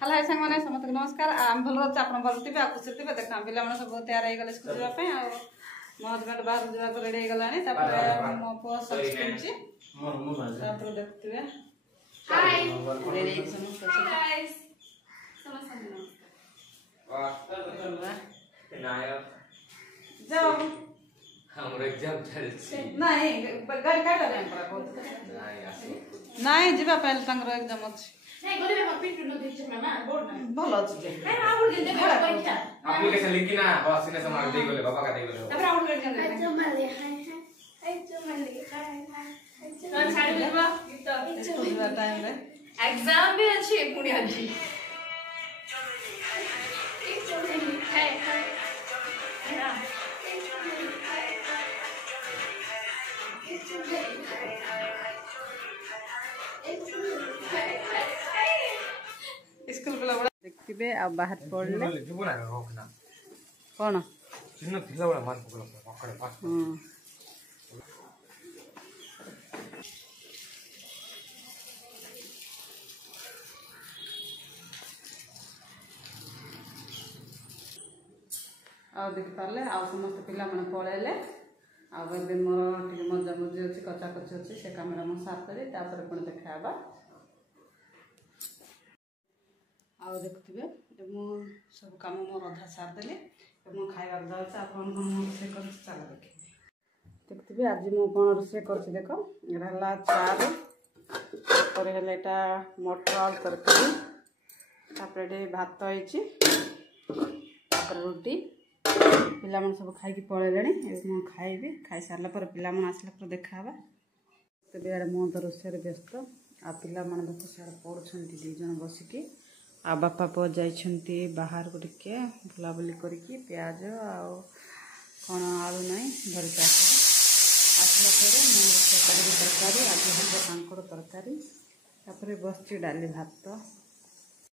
hello hi संग माने समस्त नमस्कार आम भल अच्छे आप भल थे खुशी थे देखा पिला मैंने सब तैयार हो गले स्कूल जावाई मो हजबैंड बाहर जावाक रेडी हो गला मो पु सच किनछि देखते हाय रेडी समस्त गाइस समस्त नमस्कार जाओ हमर एग्जाम चलछि नहीं गाड़ी काट दे हमरा बहुत नहीं जीवा पहले तंगर एग्जाम अछि नहीं गोले में पिंटू न देछ मामा बोर्ड ना भलो अछि जे ए आउट दिन दे पैसा एप्लीकेशन लिखी ना बस सिने समार दे गोले बाबा का दे गोले तब आउट कर जन हाय चमाले हाय तो छाड़ी देबा गीत टाइम रे एग्जाम भी अछि पुणी अछि हाय हाय स्कूल वाला बड़ा देखिबे आ बाहर पड़ले जीवन आ रोकना कोन चिन्ह थिला वाला मार पकड़ पकड़ पास आ देख पारले आ समस्त पिला मन पळेले आ बे मोर टिके मजा मजी अछि कच्चा कच्चा अछि से कैमरा म साफ करी तापर कोन देखाबा आ देखथिबे मु सब काम मोर आधा सार देले मु खाइबा जाउछ आपन कोन से कर चला देखि देखथिबे आज मु कोन से करछि देखो रहला चार और हेला एटा मटर आलू तरकारी तापर डे भात होइछि तापर रोटी पिला मन सब खाई की पळेलेनी मु खाइबे खाई सारला पर पिला मन आसला पर देखाबा तबे आरे मु तो रोसेर व्यस्त आ पिला मन देखो सार पढुछंती दी जन बसिकी आ बापा पो जाइछंती बाहर को टिके बुला बुली करके प्याज आ कोन आलू नहीं धरि आसला पर मु तरकारी आज हम कांकड़ तरकारी तापर बसची डाली भात